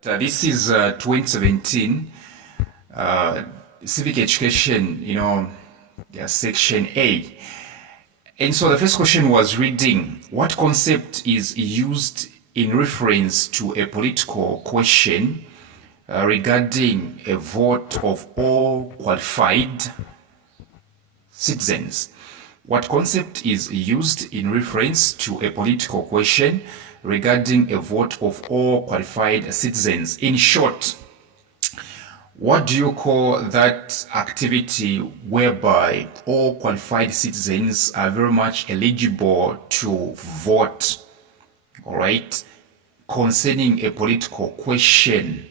This is 2017 Civic Education, Section A. And so the first question was reading, what concept is used in reference to a political question regarding a vote of all qualified citizens? What concept is used in reference to a political question regarding a vote of all qualified citizens? In short, what do you call that activity whereby all qualified citizens are very much eligible to vote, all right, concerning a political question?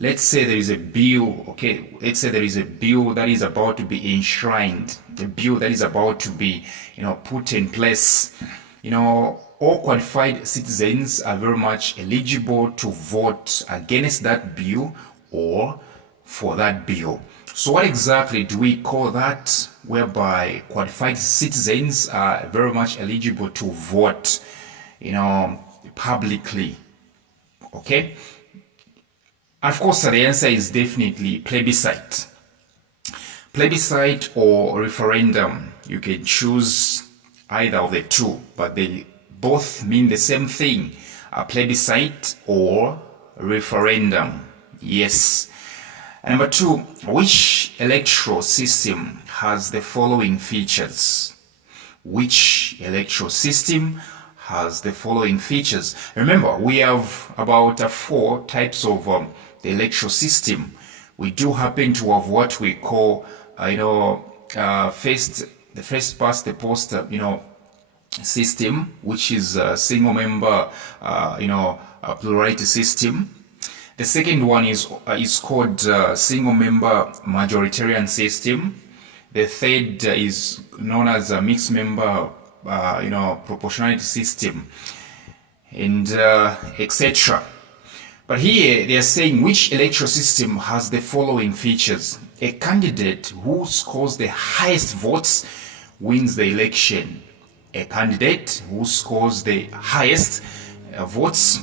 Let's say there is a bill, okay, let's say there is a bill that is about to be enshrined, the bill that is about to be, put in place. All qualified citizens are very much eligible to vote against that bill or for that bill. So what exactly do we call that whereby qualified citizens are very much eligible to vote, publicly? Okay? Of course, the answer is definitely plebiscite. Plebiscite or referendum. You can choose either of the two, but they both mean the same thing. A plebiscite or referendum. Yes. And number two, which electoral system has the following features? Which electoral system has the following features? Remember, we have about 4 types of the electoral system. We do happen to have what we call, the first past the post, system, which is a single member, plurality system. The second one is called single member majoritarian system. The third is known as a mixed member, proportionality system, and etc. But here they are saying which electoral system has the following features. A candidate who scores the highest votes wins the election. A candidate who scores the highest votes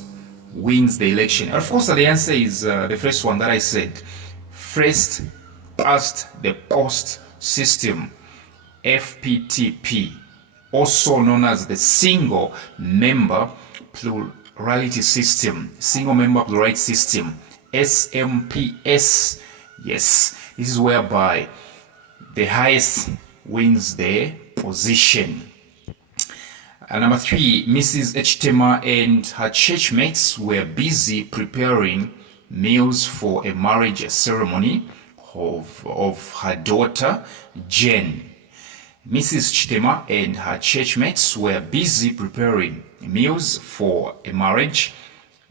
wins the election. And of course, the answer is the first one that I said. First past the post system, FPTP, also known as the single member plurality system, single member plurality system, SMPS. Yes, this is whereby the highest wins the position. And number 3, Mrs. Htema and her churchmates were busy preparing meals for a marriage ceremony of her daughter, Jen. Mrs. Chtema and her churchmates were busy preparing meals for a marriage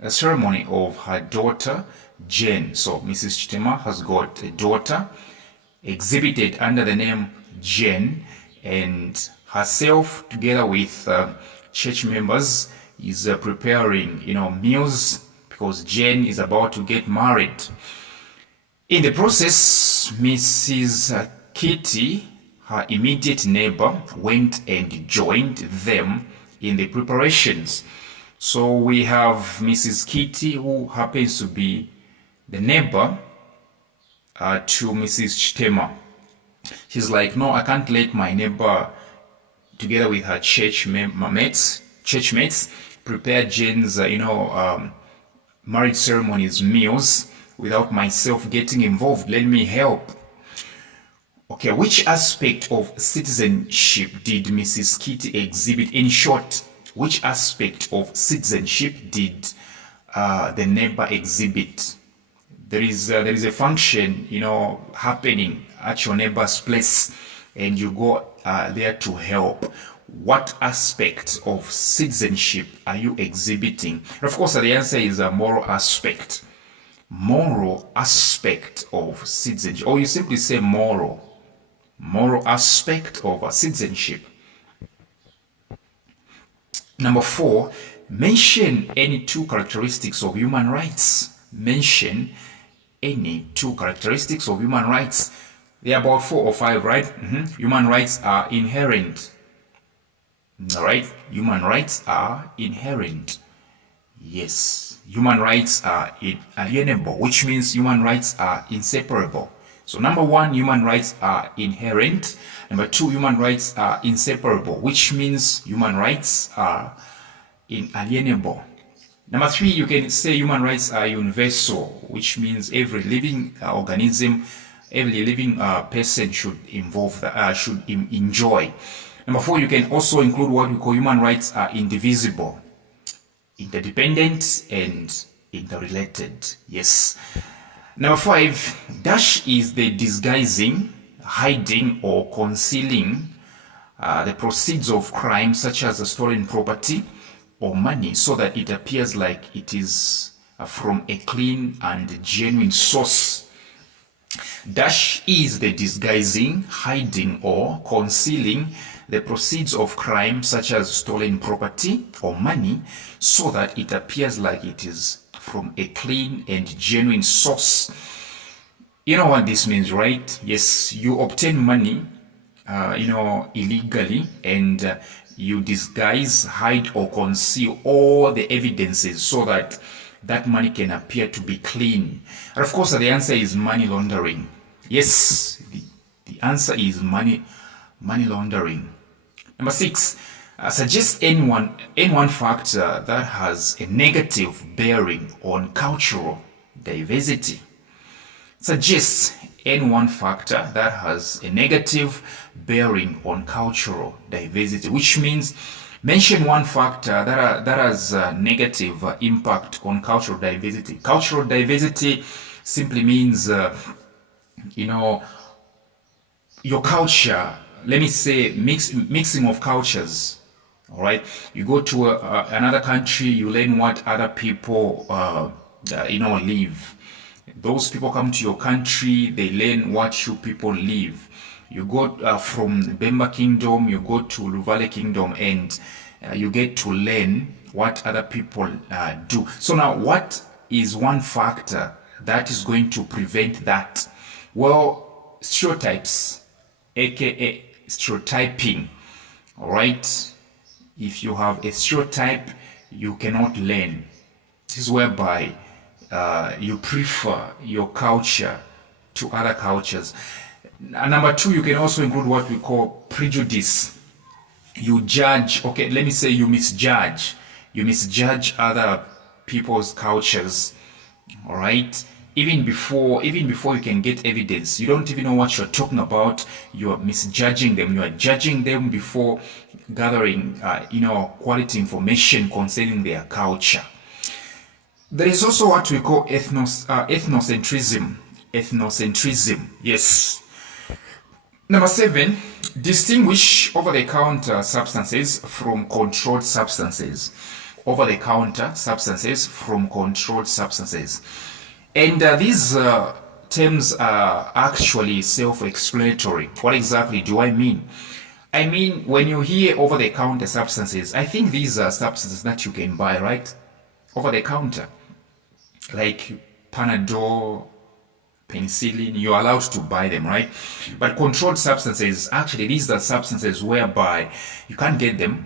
ceremony of her daughter, Jen. So Mrs. Chtema has got a daughter exhibited under the name Jen, and herself together with church members is preparing meals because Jen is about to get married. In the process, Mrs. Kitty, her immediate neighbor, went and joined them in the preparations. So we have Mrs. Kitty, who happens to be the neighbor to Mrs. Chtema. She's like, no, I can't let my neighbor together with her churchmates prepare Jen's marriage ceremonies meals without myself getting involved. Let me help. Okay, which aspect of citizenship did Mrs. Kitty exhibit? In short, which aspect of citizenship did the neighbor exhibit? There is a function happening at your neighbor's place, and you go there to help. What aspect of citizenship are you exhibiting? And of course, the answer is a moral aspect. Moral aspect of citizenship, or you simply say moral aspect of citizenship. Number 4, mention any 2 characteristics of human rights. Mention any 2 characteristics of human rights. There are about 4 or 5, right? Human rights are inherent. All right? Human rights are inherent. Yes. human rights are inalienable, which means human rights are inseparable. So number one, human rights are inherent. Number two, human rights are inseparable, which means human rights are inalienable. Number three, you can say human rights are universal, which means every living organism, every living person should enjoy. Number four, you can also include what we call human rights are indivisible, interdependent, and interrelated. Yes. Number five, dash is the disguising, hiding, or concealing the proceeds of crime, such as a stolen property or money, so that it appears like it is from a clean and genuine source. Dash is the disguising, hiding, or concealing the proceeds of crime, such as stolen property or money, so that it appears like it is from a clean and genuine source. You know what this means, right? Yes, you obtain money, illegally, and you disguise, hide, or conceal all the evidences so that that money can appear to be clean. And of course, the answer is money laundering. Yes, the answer is money laundering. Number six, suggest any one factor that has a negative bearing on cultural diversity. Suggest any one factor that has a negative bearing on cultural diversity, which means mention one factor that has a negative impact on cultural diversity. Cultural diversity simply means, your culture, let me say mixing of cultures. All right, you go to another country, you learn what other people live. Those people come to your country, they learn what you people live. You go from the Bemba Kingdom, you go to Luvale Kingdom, and you get to learn what other people do. So now, what is one factor that is going to prevent that? Well, stereotypes, aka stereotyping. All right, if you have a stereotype, you cannot learn. This is whereby you prefer your culture to other cultures. Number two, you can also include what we call prejudice. You judge, okay, let me say you misjudge. You misjudge other people's cultures, all right? Even before you can get evidence, you don't even know what you're talking about. You're misjudging them. You are judging them before gathering, quality information concerning their culture. There is also what we call ethnocentrism. Ethnocentrism, yes. Number seven, distinguish over-the-counter substances from controlled substances. Over-the-counter substances from controlled substances. And these terms are actually self-explanatory. What exactly do I mean? I mean, when you hear over-the-counter substances, I think these are substances that you can buy, right? Over-the-counter. Like Panadol, penicillin, you're allowed to buy them, right? But controlled substances, actually, these are substances whereby you can't get them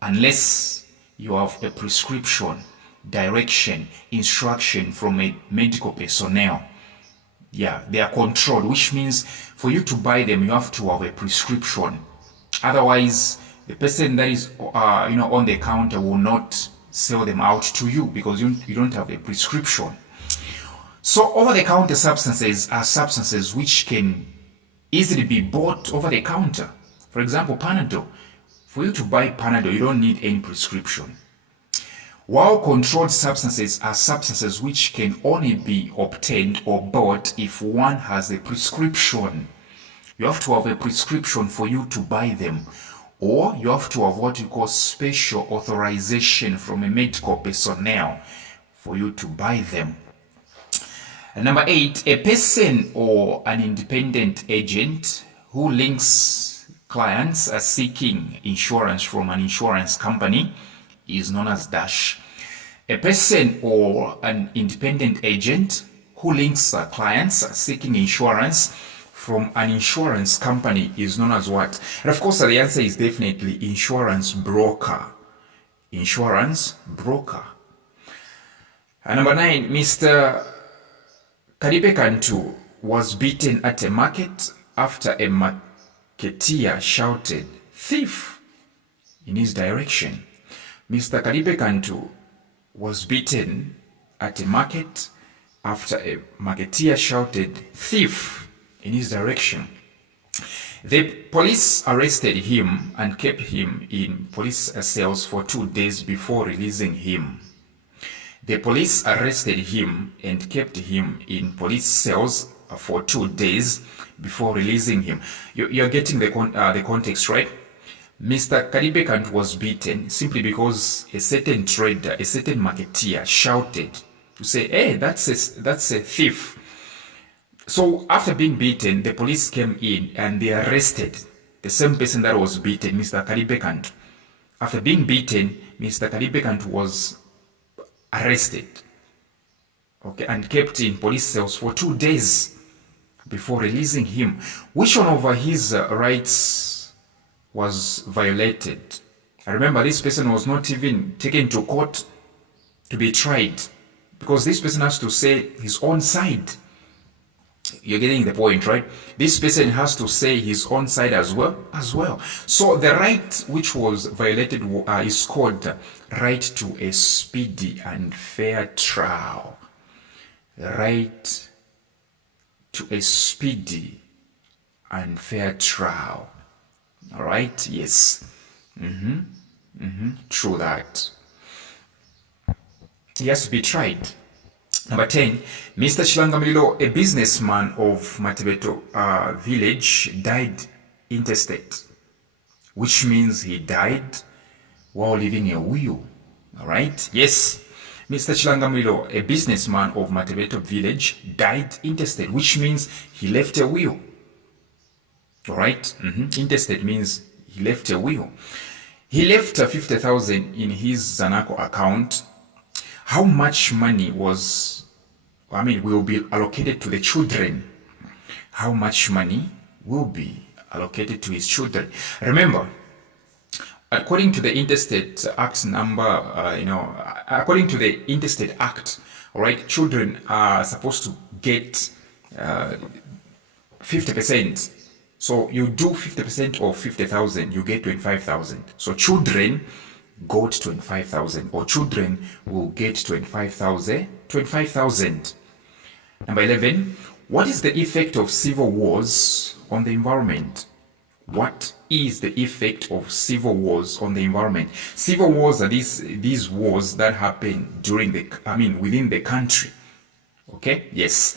unless you have a prescription, direction, instruction from a medical personnel. Yeah, they are controlled, which means for you to buy them, you have to have a prescription. Otherwise, the person that is, on the counter will not sell them out to you because you don't have a prescription. So over-the-counter substances are substances which can easily be bought over the counter. For example, Panadol. For you to buy Panadol, you don't need any prescription. While controlled substances are substances which can only be obtained or bought if one has a prescription. You have to have a prescription for you to buy them. Or you have to have what you call special authorization from a medical personnel for you to buy them. And number eight, a person or an independent agent who links clients as seeking insurance from an insurance company is known as dash. A person or an independent agent who links clients seeking insurance from an insurance company is known as what? And of course, the answer is definitely insurance broker. Insurance broker. Number 9, Mr. Karibe Kantu was beaten at a market after a marketeer shouted, "Thief!" in his direction. Mr. Karibe Kantu was beaten at a market after a marketeer shouted, "Thief!" in his direction. The police arrested him and kept him in police cells for 2 days before releasing him. The police arrested him and kept him in police cells for 2 days before releasing him. You're getting the context, right? Mr. Karibe Kantu was beaten simply because a certain trader, a certain marketeer shouted to say, "Hey, that's a thief." So after being beaten, the police came in and they arrested the same person that was beaten, Mr. Karibe Kantu. After being beaten, Mr. Karibe Kantu was arrested, okay, and kept in police cells for 2 days before releasing him. Which one of his rights was violated? I remember this person was not even taken to court to be tried because this person has to say his own side. You're getting the point, right? This person has to say his own side as well. So the right which was violated is called right to a speedy and fair trial. Right to a speedy and fair trial. All right? Yes. True that. He has to be tried. Number 10, Mr. Chilangamililo, a businessman of Matebeto village, died intestate, which means he died while leaving a will. All right? Yes. Mr. Chilangamililo, a businessman of Matebeto village, died intestate, which means he left a will. All right? Intestate means he left a will. He left 50,000 in his Zanaco account. How much money will be allocated to the children? How much money will be allocated to his children? Remember, according to the Interstate Act according to the Interstate Act, all right, children are supposed to get 50%. So you do 50% of 50,000, you get 25,000. So children got 25,000, or children will get 25,000. Number 11, what is the effect of civil wars on the environment? What is the effect of civil wars on the environment? Civil wars are these wars that happen within the country. Okay? Yes.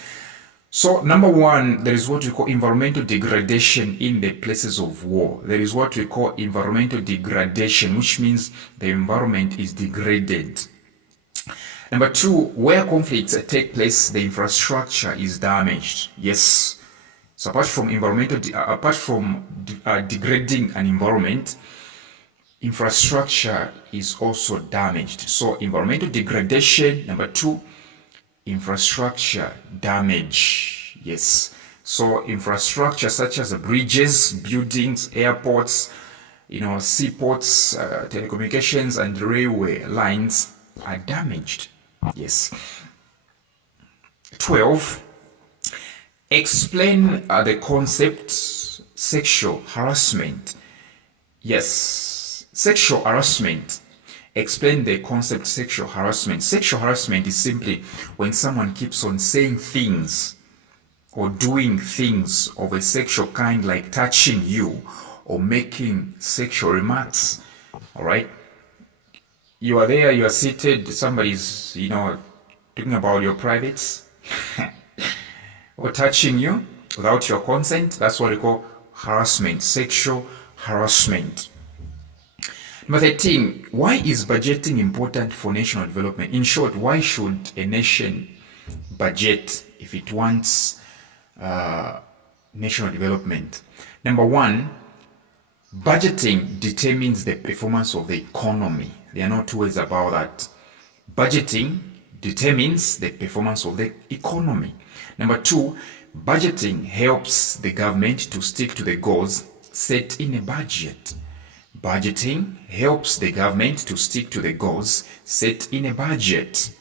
So number 1, there is what we call environmental degradation in the places of war. There is what we call environmental degradation, which means the environment is degraded. Number 2, where conflicts take place, the infrastructure is damaged. Yes. So apart from degrading an environment, infrastructure is also damaged. So environmental degradation, number 2, infrastructure damage. Yes. So infrastructure such as bridges, buildings, airports, seaports, telecommunications and railway lines are damaged. Yes. 12, explain the concept sexual harassment. Yes. Sexual harassment. Explain the concept sexual harassment. Sexual harassment is simply when someone keeps on saying things or doing things of a sexual kind, like touching you or making sexual remarks. All right? You are there, you are seated, somebody's, talking about your privates or touching you without your consent. That's what we call harassment, sexual harassment. Number 13, why is budgeting important for national development? In short, why should a nation budget if it wants national development? Number 1, budgeting determines the performance of the economy. There are no two ways about that. Budgeting determines the performance of the economy. Number 2, budgeting helps the government to stick to the goals set in a budget. Budgeting helps the government to stick to the goals set in a budget.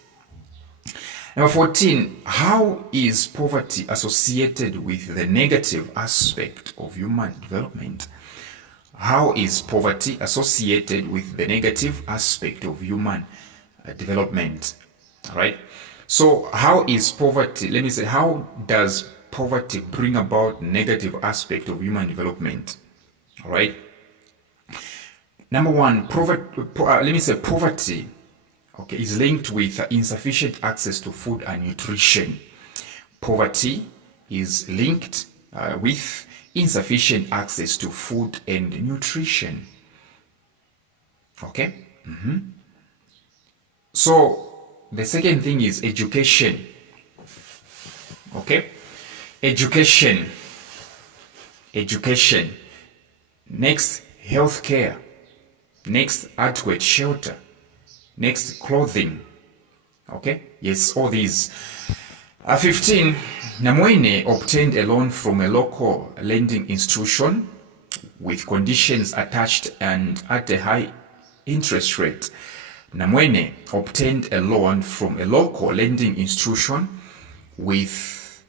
Number 14, how is poverty associated with the negative aspect of human development? How is poverty associated with the negative aspect of human development? All right. So how is poverty, let me say, how does poverty bring about negative aspect of human development? All right. Number one, poverty, okay, is linked with insufficient access to food and nutrition. Poverty is linked with insufficient access to food and nutrition. Okay? So, the second thing is education. Okay? Education. Next, healthcare. Next, adequate shelter. Next, clothing. Okay? Yes, all these. 15, Namwene obtained a loan from a local lending institution with conditions attached and at a high interest rate. Namwene obtained a loan from a local lending institution with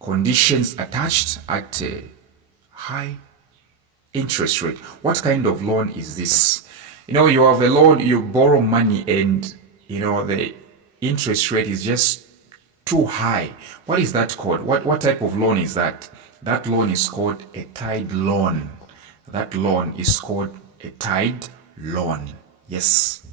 conditions attached at a high interest rate. What kind of loan is this? You have a loan, you borrow money and, the interest rate is just too high. What is that called? What type of loan is that? That loan is called a tied loan. That loan is called a tied loan. Yes.